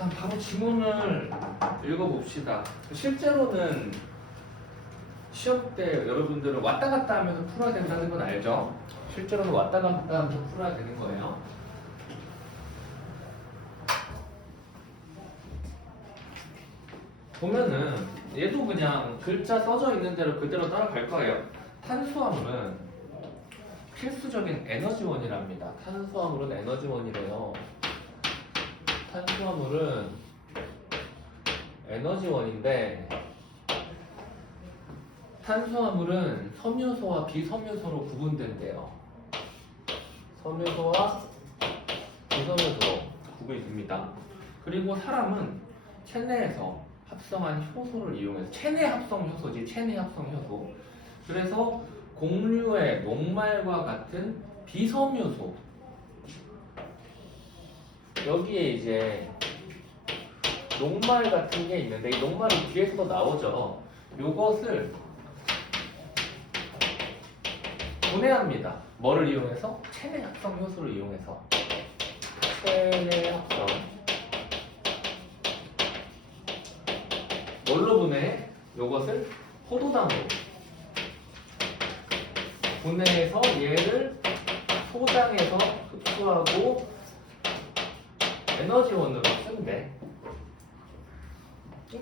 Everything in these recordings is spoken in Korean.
일단 바로 지문을 읽어봅시다. 실제로는 시험 때 여러분들은 왔다 갔다 하면서 풀어야 된다는 건 알죠? 실제로는 왔다 갔다 하면서 풀어야 되는 거예요. 보면은 얘도 그냥 글자 써져 있는 대로 그대로 따라갈 거예요. 탄수화물은 필수적인 에너지원이랍니다. 탄수화물은 에너지원이래요. 탄수화물은 에너지원인데 탄수화물은 섬유소와 비섬유소로 구분된대요. 섬유소와 비섬유소로 구분이 됩니다. 그리고 사람은 체내에서 합성한 효소를 이용해서 체내 합성 효소지, 체내 합성 효소. 그래서 곡류의 녹말과 같은 비섬유소, 여기에 이제 녹말 같은 게 있는데 이 녹말이 뒤에서도 나오죠. 요것을 분해합니다. 뭐를 이용해서? 체내 합성 효소를 이용해서. 체내 합성. 뭘로 분해해? 요것을 포도당으로 분해해서 얘를 소장해서 흡수하고 에너지원으로 쓴대.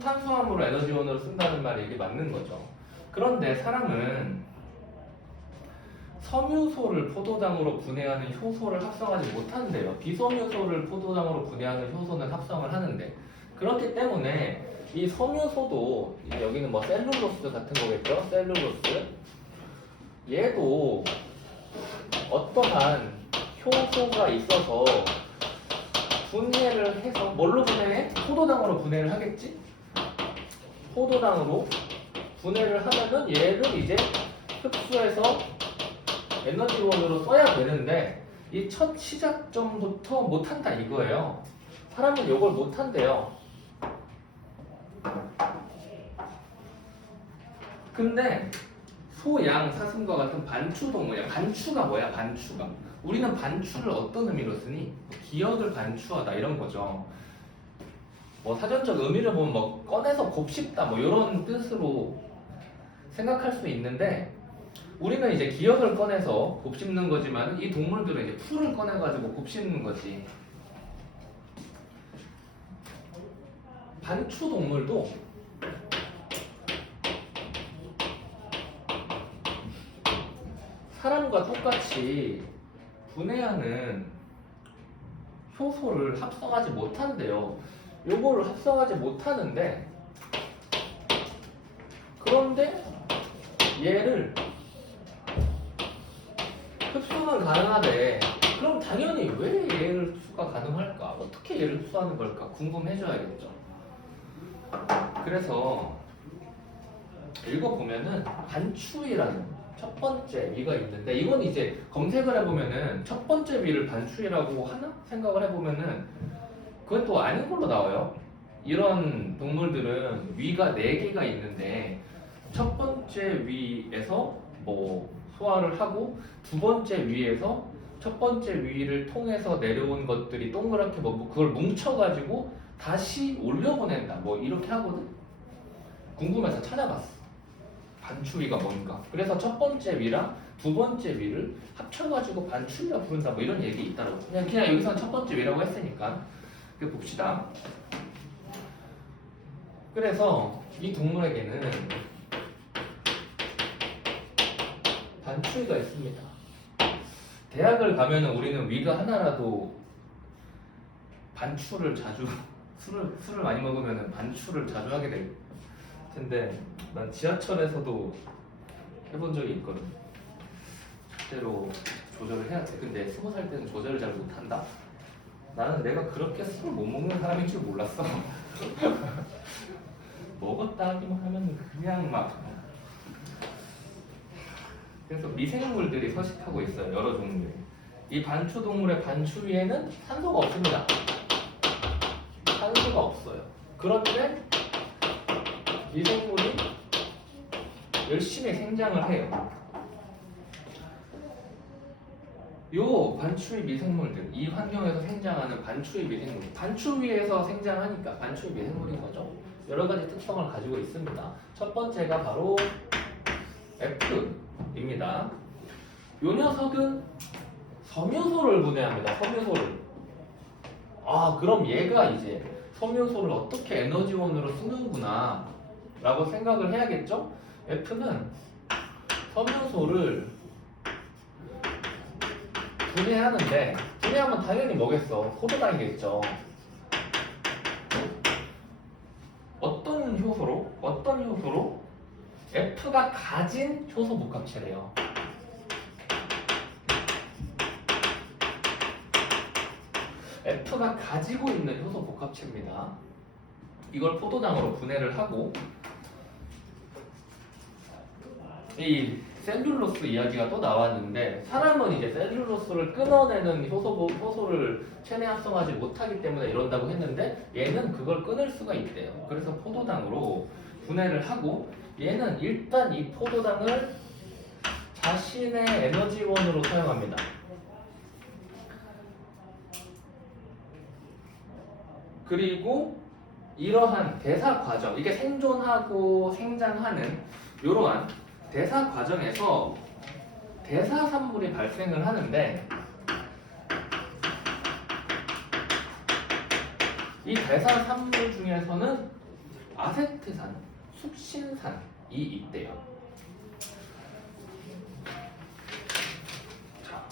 탄수화물을 에너지원으로 쓴다는 말이 이게 맞는 거죠. 그런데 사람은 섬유소를 포도당으로 분해하는 효소를 합성하지 못한대요. 비섬유소를 포도당으로 분해하는 효소는 합성을 하는데, 그렇기 때문에 이 섬유소도, 여기는 뭐 셀룰로스 같은 거겠죠? 셀룰로스. 얘도 어떠한 효소가 있어서 분해를 해서 뭘로 분해해? 포도당으로 분해를 하겠지? 포도당으로 분해를 하면은 얘를 이제 흡수해서 에너지원으로 써야 되는데 이 첫 시작점부터 못한다 이거예요. 사람은 이걸 못한대요. 근데 소, 양, 사슴과 같은 반추동물이야. 반추가 뭐야? 반추가. 우리는 반추를 어떤 의미로 쓰니? 기억을 반추하다 이런 거죠. 뭐 사전적 의미를 보면 뭐 꺼내서 곱씹다 뭐 이런 뜻으로 생각할 수 있는데, 우리는 이제 기억을 꺼내서 곱씹는 거지만 이 동물들은 이제 풀을 꺼내가지고 곱씹는 거지. 반추 동물도 사람과 똑같이 분해하는 효소를 합성하지 못한대요. 요거를 합성하지 못하는데, 그런데 얘를 흡수는 가능하대. 그럼 당연히 왜 얘를 흡수가 가능할까? 어떻게 얘를 흡수하는 걸까? 궁금해져야겠죠. 그래서 읽어보면은 반추위라는 첫 번째 위가 있는데, 이건 이제 검색을 해보면은 첫 번째 위를 반추위라고 하나? 생각을 해보면은 그건 또 아닌 걸로 나와요. 이런 동물들은 위가 4개가 있는데 첫 번째 위에서 뭐 소화를 하고 두 번째 위에서 첫 번째 위를 통해서 내려온 것들이 동그랗게 뭐 그걸 뭉쳐가지고 다시 올려보낸다 뭐 이렇게 하거든. 궁금해서 찾아봤어. 반추위가 뭔가. 그래서 첫 번째 위랑 두 번째 위를 합쳐가지고 반추위라 부른다 뭐 이런 얘기 있더라고. 그냥 여기서는 첫 번째 위라고 했으니까 그 봅시다. 그래서 이 동물에게는 반추위가 있습니다. 대학을 가면은 우리는 위가 하나라도 반추를 자주 술을 많이 먹으면 반추를 자주 하게 될 텐데, 난 지하철에서도 해본 적이 있거든. 실제로 조절을 해야 돼. 근데 20살 때는 조절을 잘 못한다. 나는 내가 그렇게 술을 못 먹는 사람인 줄 몰랐어. 먹었다 하기만 하면 그냥 막. 그래서 미생물들이 서식하고 있어요. 여러 종류의. 이 반추 동물의 반추위에는 산소가 없습니다. 산소가 없어요. 그런데 미생물이 열심히 생장을 해요. 요 반추위 미생물들, 이 환경에서 생장하는 반추위 미생물, 반추위에서 생장하니까 반추위 미생물인 거죠. 여러 가지 특성을 가지고 있습니다. 첫 번째가 바로 F입니다. 요 녀석은 섬유소를 분해합니다. 섬유소를. 그럼 얘가 이제 섬유소를 어떻게 에너지원으로 쓰는구나 라고 생각을 해야겠죠? F는 섬유소를 분해하는데, 분해하면 당연히 뭐겠어? 포도당이겠죠. 어떤 효소로? 어떤 효소로? F가 가진 효소 복합체래요. F가 가지고 있는 효소 복합체입니다. 이걸 포도당으로 분해를 하고, 이 셀룰로스 이야기가 또 나왔는데, 사람은 이제 셀룰로스를 끊어내는 효소를 체내 합성하지 못하기 때문에 이런다고 했는데, 얘는 그걸 끊을 수가 있대요. 그래서 포도당으로 분해를 하고, 얘는 일단 이 포도당을 자신의 에너지원으로 사용합니다. 그리고 이러한 대사 과정, 이게 생존하고 생장하는 이러한 대사 과정에서 대사산물이 발생을 하는데, 이 대사산물 중에서는 아세트산, 숙신산이 있대요. 자,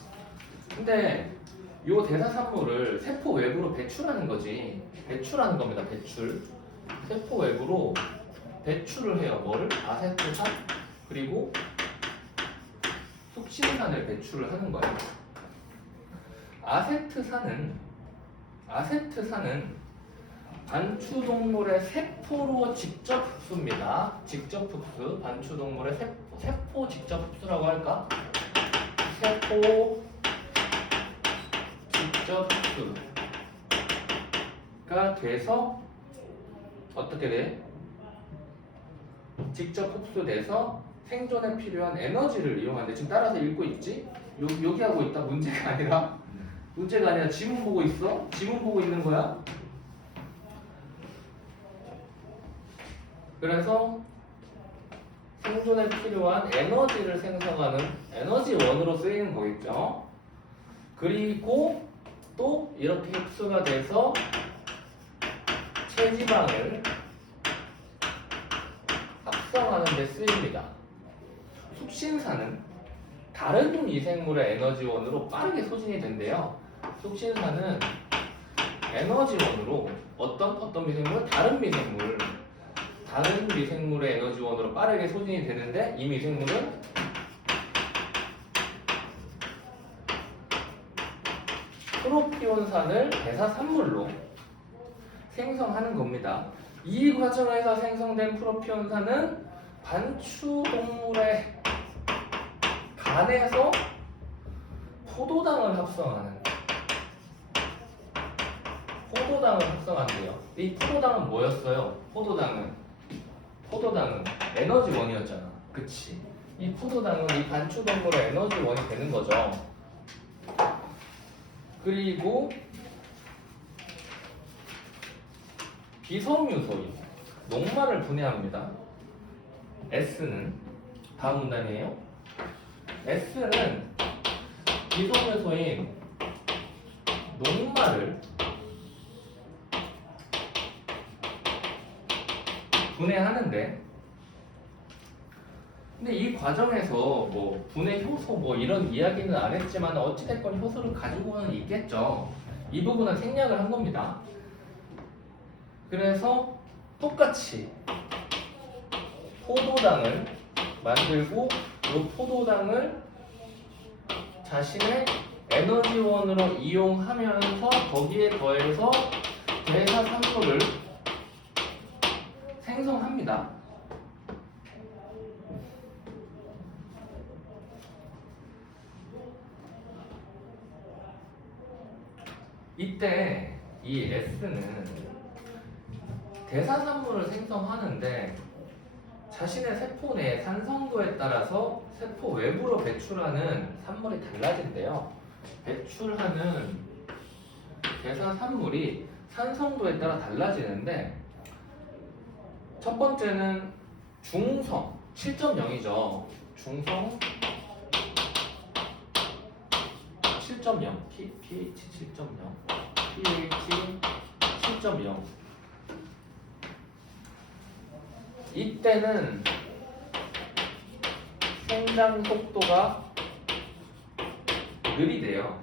근데 이 대사산물을 세포 외부로 배출하는 거지. 배출하는 겁니다. 배출. 세포 외부로 배출을 해요. 뭐를? 아세트산 그리고 숙신산을 배출을 하는 거예요. 아세트산은 반추동물의 세포로 직접 흡수입니다. 직접 흡수. 반추동물의 세포 직접 흡수라고 할까? 세포 직접 흡수가 돼서 어떻게 돼? 직접 흡수돼서 생존에 필요한 에너지를 이용하는데, 지금 따라서 읽고 있지? 여기 하고 있다. 문제가 아니라 지문 보고 있어? 지문 보고 있는 거야? 그래서 생존에 필요한 에너지를 생성하는 에너지원으로 쓰이는 거겠죠. 그리고 또 이렇게 흡수가 돼서 체지방을 합성하는 데 쓰입니다. 숙신산은 다른 미생물의 에너지원으로 빠르게 소진이 된대요. 숙신산은 에너지원으로 어떤 미생물? 다른 미생물의 에너지원으로 빠르게 소진이 되는데, 이 미생물은 프로피온산을 대사산물로 생성하는 겁니다. 이 과정에서 생성된 프로피온산은 반추동물의 간에서 포도당을 합성한대요. 이 포도당은 뭐였어요? 포도당은 에너지원이었잖아. 그치? 이 포도당은 이 반추동물의 에너지원이 되는 거죠. 그리고 비섬유소인 녹말을 분해합니다. S는 다음 문단이에요. S는 비섬유소인 녹말을 분해하는데, 근데 이 과정에서 뭐 분해 효소 뭐 이런 이야기는 안 했지만 어찌됐건 효소를 가지고는 있겠죠. 이 부분은 생략을 한 겁니다. 그래서 똑같이 포도당을 만들고, 이 포도당을 자신의 에너지원으로 이용하면서 거기에 더해서 대사산물을 생성합니다. 이때 이 S는 대사산물을 생성하는데 자신의 세포 내 산성도에 따라서 세포 외부로 배출하는 산물이 달라진대요. 배출하는 대사산물이 산성도에 따라 달라지는데 첫 번째는 중성 7.0이죠. 중성 7.0 pH 7.0 pH 7.0 이때는 생장 속도가 느리대요.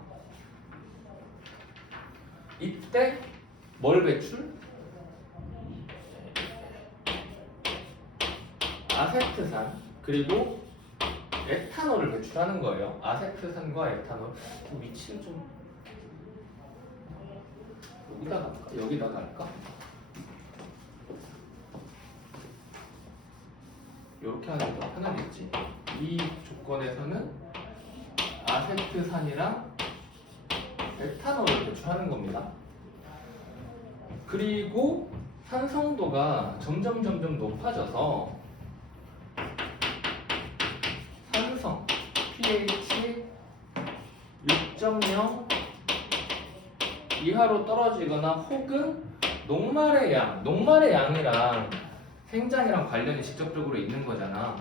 이때 뭘 배출? 아세트산 그리고 에탄올을 배출하는 거예요. 아세트산과 에탄올. 위치를 좀 여기다가 할까? 이렇게 하는 게 더 편하겠지. 이 조건에서는 아세트산이랑 에탄올을 배출하는 겁니다. 그리고 산성도가 점점 높아져서 산성 pH 6.0 이하로 떨어지거나 혹은 녹말의 양이랑 생장이랑 관련이 직접적으로 있는 거잖아.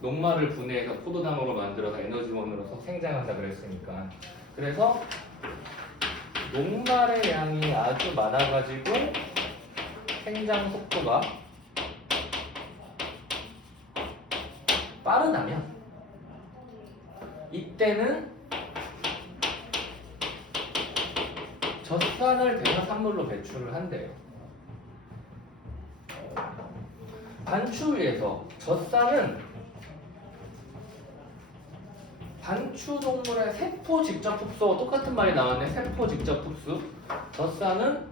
녹말을 분해해서 포도당으로 만들어서 에너지원으로서 생장한다 그랬으니까. 그래서 녹말의 양이 아주 많아가지고 생장 속도가 빠르다면 이때는 젖산을 대사산물로 배출을 한대요. 반추위에서 젖산은 반추동물의 세포 직접 흡수와 똑같은 말이 나왔네. 세포 직접 흡수. 젖산은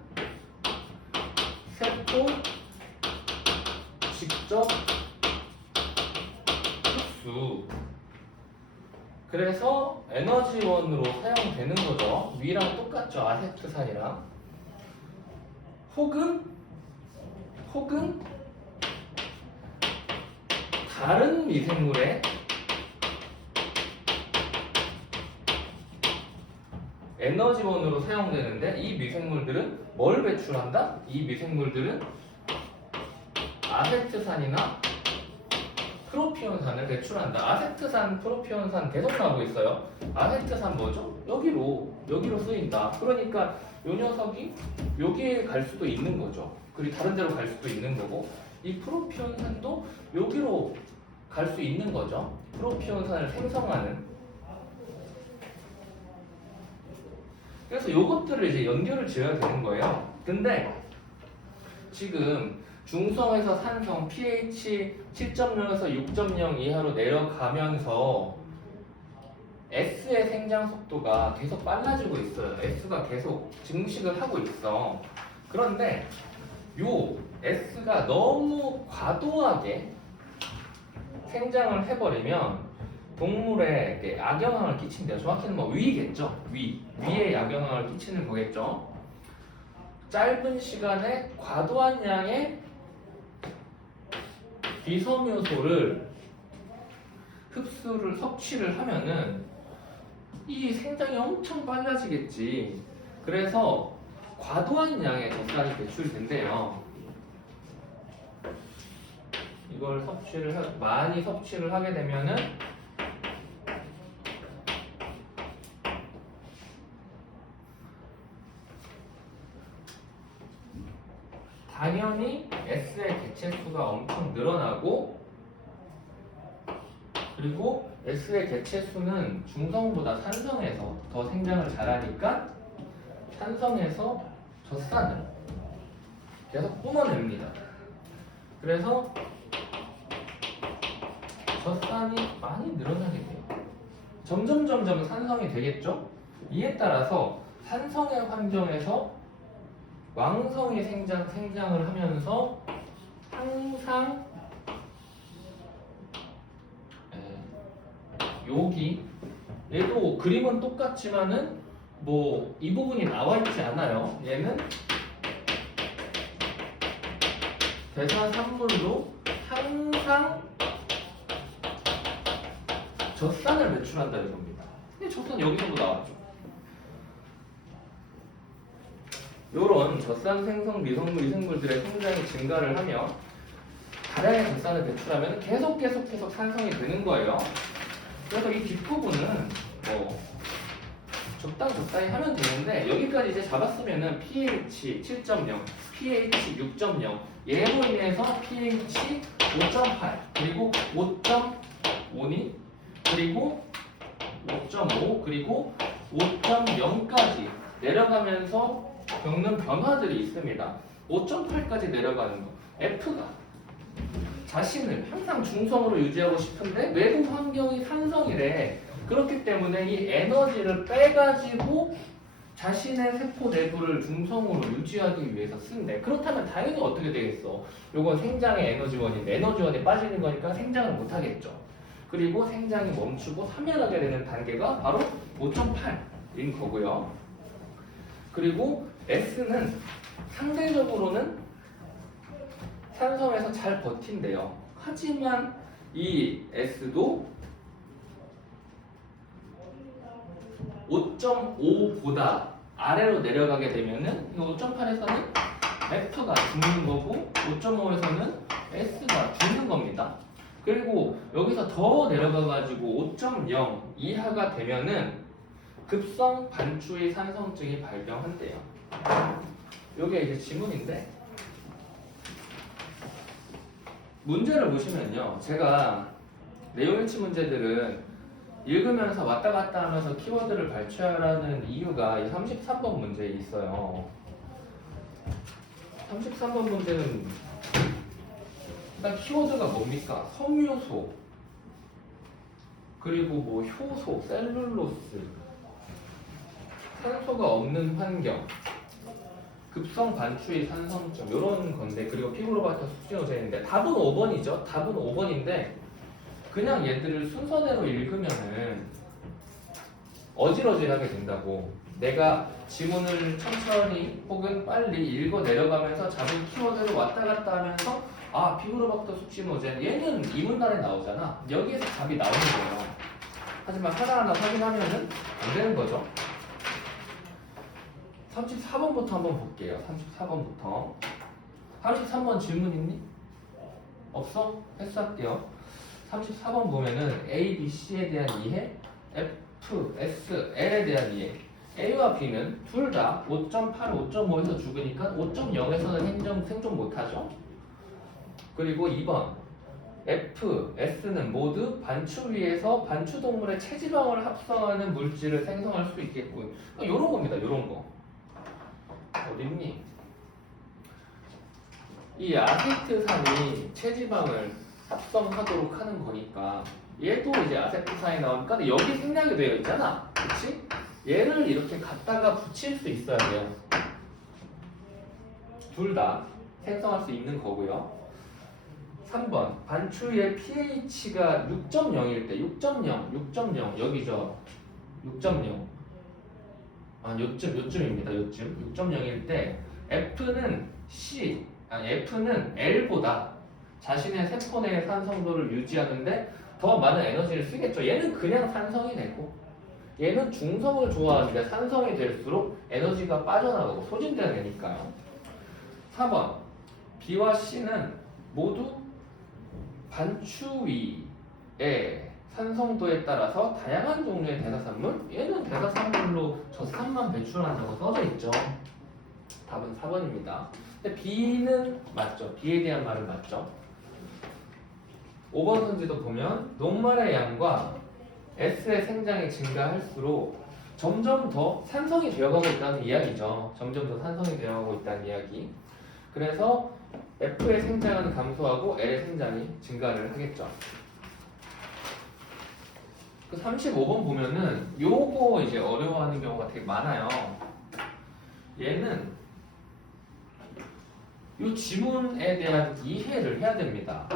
세포 직접 흡수. 그래서 에너지원으로 사용되는 거죠. 위랑 똑같죠. 아세트산이랑. 혹은 다른 미생물의 에너지원으로 사용되는데 이 미생물들은 뭘 배출한다? 이 미생물들은 아세트산이나 프로피온산을 배출한다. 아세트산, 프로피온산 계속 나오고 있어요. 아세트산 뭐죠? 여기로 쓰인다. 그러니까 이 녀석이 여기에 갈 수도 있는 거죠. 그리고 다른 데로 갈 수도 있는 거고 이 프로피온산도 여기로 갈 수 있는 거죠. 프로피온산을 생성하는. 그래서 이것들을 이제 연결을 지어야 되는 거예요. 근데 지금 중성에서 산성 pH 7.0에서 6.0 이하로 내려가면서 S의 생장 속도가 계속 빨라지고 있어요. S가 계속 증식을 하고 있어. 그런데 요 S가 너무 과도하게 생장을 해버리면 동물에 악영향을 끼친대요. 정확히는 뭐 위겠죠. 위에 악영향을 끼치는 거겠죠. 짧은 시간에 과도한 양의 비섬유소를 섭취를 하면은 이 생장이 엄청 빨라지겠지. 그래서 과도한 양의 젖산이 배출된대요. 이걸 많이 섭취를 하게 되면은 당연히 S의 개체수가 엄청 늘어나고 그리고 S의 개체수는 중성보다 산성에서 더 생장을 잘하니까 산성에서 젖산을 계속 뿜어냅니다. 그래서 젖산이 많이 늘어나게 돼요. 점점 산성이 되겠죠? 이에 따라서 산성의 환경에서 왕성이 생장을 하면서 항상 여기 얘도 그림은 똑같지만은 뭐 이 부분이 나와 있지 않아요. 얘는 대사산물로 항상 젖산을 배출한다 이겁니다. 근데 젖산 여기서도 나왔죠. 요런 젖산 생성 미성분 위생물들의 성장이 증가를 하며 다량의 젖산을 배출하면 계속 산성이 되는 거예요. 그래서 이 뒷부분은 뭐 적당히 하면 되는데 여기까지 이제 잡았으면은 pH 7.0, pH 6.0 얘로 인해서 pH 5.8 그리고 5.5니 그리고 5.5 그리고 5.0까지 내려가면서 겪는 변화들이 있습니다. 5.8까지 내려가는 거. F가 자신을 항상 중성으로 유지하고 싶은데 외부 환경이 산성이래. 그렇기 때문에 이 에너지를 빼가지고 자신의 세포 내부를 중성으로 유지하기 위해서 쓴대. 그렇다면 당연히 어떻게 되겠어? 요건 생장의 에너지원인데 에너지원이 빠지는 거니까 생장을 못하겠죠. 그리고 생장이 멈추고 사멸하게 되는 단계가 바로 5.8인 거고요. 그리고 S는 상대적으로는 산성에서 잘 버틴대요. 하지만 이 S도 5.5보다 아래로 내려가게 되면은 이 5.8에서는 F가 죽는 거고 5.5에서는 S가 죽는 겁니다. 그리고 여기서 더 내려가가지고 5.0 이하가 되면은 급성 반추의 산성증이 발병한대요. 요게 이제 지문인데 문제를 보시면요. 제가 내용일치 문제들은 읽으면서 왔다 갔다 하면서 키워드를 발췌하라는 이유가 이 33번 문제에 있어요. 33번 문제는 일단 키워드가 뭡니까? 섬유소 그리고 뭐 효소, 셀룰로스 산소가 없는 환경 급성 반추의 산성증 이런 건데 그리고 피브로바터 숙지노젠인데 답은 5번이죠. 답은 5번인데 그냥 얘들을 순서대로 읽으면은 어질어질하게 된다고. 내가 지문을 천천히 혹은 빨리 읽어 내려가면서 잡은 키워드를 왔다 갔다 하면서 아 피브로바터 숙지노젠 얘는 이 문단에 나오잖아. 여기에서 답이 나오는 거예요. 하지만 하나하나 확인하면은 안 되는 거죠. 34번부터 한번 볼게요. 34번부터 33번 질문 있니? 없어? 패스할게요. 34번 보면은 A, B, C에 대한 이해, F, S, L에 대한 이해. A와 B는 둘 다 5.8, 5.5에서 죽으니까 5.0에서는 생존 못하죠. 그리고 2번 F, S는 모두 반추위에서 반추동물의 체지방을 합성하는 물질을 생성할 수 있겠군. 이런 겁니다. 이런 거. 어딨니? 이 아세트산이 체지방을 합성하도록 하는 거니까 얘도 이제 아세트산이 나오니까 근데 여기 생략이 되어 있잖아. 그치? 얘를 이렇게 갖다가 붙일 수 있어야 돼요. 둘 다 생성할 수 있는 거고요. 3번 반추위의 pH가 6.0일 때 6.0 여기죠. 6.0 요쯤입니다. 요쯤 6.0일 때 F는 F는 L보다 자신의 세포 내의 산성도를 유지하는데 더 많은 에너지를 쓰겠죠. 얘는 그냥 산성이 되고 얘는 중성을 좋아하는데 산성이 될수록 에너지가 빠져나가고 소진돼야 되니까요. 4번 B와 C는 모두 반추위의 산성도에 따라서 다양한 종류의 대사산물 얘는 대사산물로 젖산만 배출한다고 써져 있죠. 답은 4번입니다. 근데 B는 맞죠. B에 대한 말은 맞죠. 5번 선지도 보면 녹말의 양과 S의 생장이 증가할수록 점점 더 산성이 되어가고 있다는 이야기죠. 점점 더 산성이 되어가고 있다는 이야기. 그래서 F의 생장은 감소하고 L의 생장이 증가를 하겠죠. 그 35번 보면은 요거 이제 어려워하는 경우가 되게 많아요. 얘는 요 지문에 대한 이해를 해야 됩니다.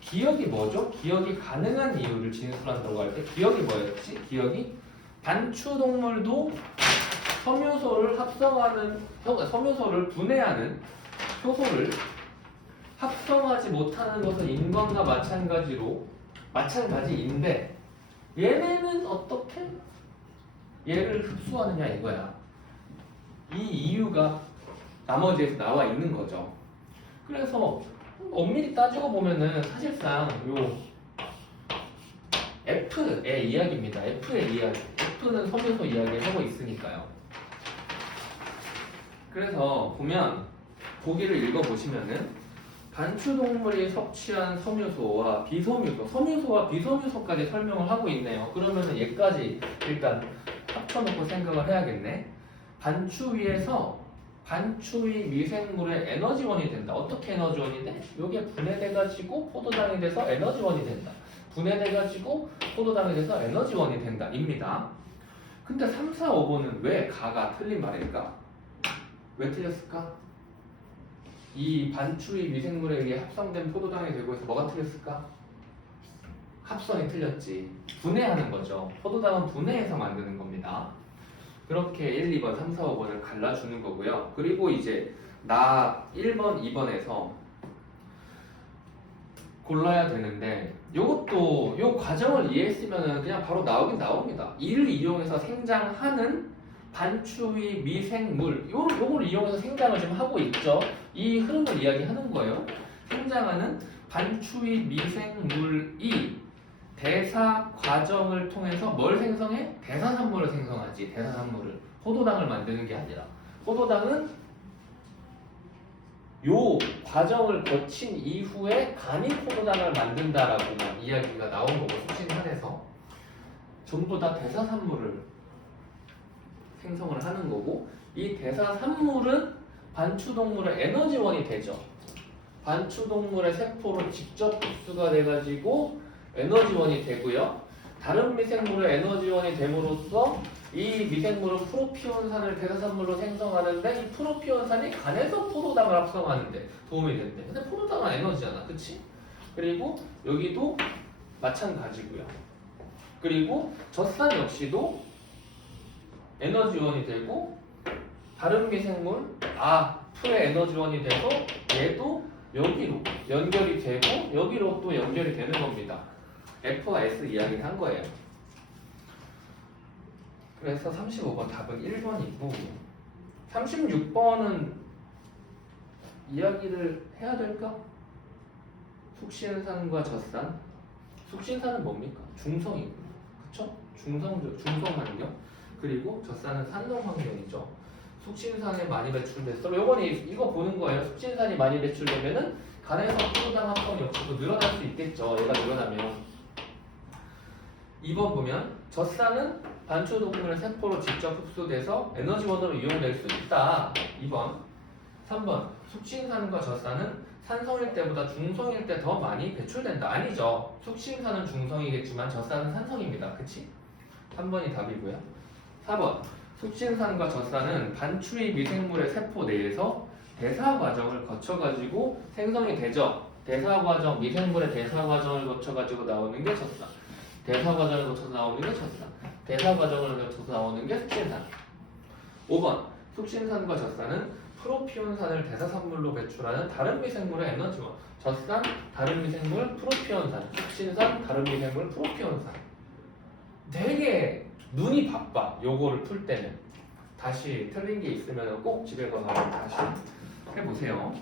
기억이 뭐죠? 기억이 가능한 이유를 진술한다고 할 때 기억이 뭐였지? 기억이 반추동물도 섬유소를 섬유소를 분해하는 효소를 합성하지 못하는 것은 인간과 마찬가지인데 얘네는 어떻게? 얘를 흡수하느냐 이거야. 이 이유가 나머지에서 나와 있는 거죠. 그래서 엄밀히 따지고 보면은 사실상 요 F의 이야기입니다. F의 이야기. F는 섬유소 이야기 하고 있으니까요. 그래서 보면 보기를 읽어보시면은 반추동물이 섭취한 섬유소와 비섬유소, 섬유소와 비섬유소까지 설명을 하고 있네요. 그러면은 얘까지 일단 합쳐놓고 생각을 해야겠네. 반추위에서 반추위 미생물의 에너지원이 된다. 어떻게 에너지원이 돼? 요게 분해돼가지고 포도당이 돼서 에너지원이 된다. 분해돼가지고 포도당이 돼서 에너지원이 된다. 입니다. 근데 3, 4, 5번은 왜 가가 틀린 말일까? 왜 틀렸을까? 이 반추위 미생물에 의해 합성된 포도당이 되고 있어. 뭐가 틀렸을까? 합성이 틀렸지. 분해하는 거죠. 포도당은 분해해서 만드는 겁니다. 그렇게 1, 2번, 3, 4, 5번을 갈라주는 거고요. 그리고 이제 나 1번, 2번에서 골라야 되는데 요것도 요 과정을 이해했으면 그냥 바로 나오긴 나옵니다. 이를 이용해서 생장하는 반추위 미생물 요걸 이용해서 생장을 좀 하고 있죠. 이 흐름을 이야기하는 거예요. 생장하는 반추위 미생물이 대사 과정을 통해서 뭘 생성해? 대사산물을 생성하지. 대사산물을. 포도당을 만드는 게 아니라. 포도당은 요 과정을 거친 이후에 간이 포도당을 만든다라고만 이야기가 나온 거고 수신산에서 전부 다 대사산물을 생성을 하는 거고 이 대사산물은 반추동물의 에너지원이 되죠. 반추동물의 세포로 직접 흡수가 돼가지고 에너지원이 되고요. 다른 미생물의 에너지원이 됨으로써 이 미생물은 프로피온산을 대사산물로 생성하는데 이 프로피온산이 간에서 포도당을 합성하는데 도움이 된대. 근데 포도당은 에너지잖아, 그치? 그리고 여기도 마찬가지고요. 그리고 젖산 역시도 에너지원이 되고 다른 미생물 풀의 에너지원이 돼서 얘도 여기로 연결이 되고 여기로 또 연결이 되는 겁니다. F와 S 이야기를 한 거예요. 그래서 35번 답은 1번이고 36번은 이야기를 해야 될까? 숙신산과 젖산. 숙신산은 뭡니까? 중성이고요. 그쵸? 중성 환경. 그리고 젖산은 산성 환경이죠. 숙신산에 많이 배출됐어. 요번에 이거 보는 거예요. 숙신산이 많이 배출되면은 간에서 포도당 합성 역시도 늘어날 수 있겠죠. 얘가 늘어나면. 2번 보면 젖산은 반추동물의 세포로 직접 흡수돼서 에너지원으로 이용될 수 있다. 2번. 3번 숙신산과 젖산은 산성일 때보다 중성일 때 더 많이 배출된다. 아니죠. 숙신산은 중성이겠지만 젖산은 산성입니다. 그치? 3번이 답이고요. 4번 숙신산과 젖산은 반추위 미생물의 세포 내에서 대사 과정을 거쳐가지고 생성이 되죠. 대사 과정, 미생물의 대사 과정을 거쳐가지고 나오는 게 젖산. 대사 과정을 거쳐서 나오는 게 젖산. 대사 과정을 거쳐서 나오는 게 숙신산. 5번 숙신산과 젖산은 프로피온산을 대사산물로 배출하는 다른 미생물의 에너지원. 젖산, 다른 미생물, 프로피온산. 숙신산, 다른 미생물, 프로피온산. 되게 눈이 바빠. 요거를 풀 때는. 다시 틀린 게 있으면 꼭 집에 가서 다시 해보세요.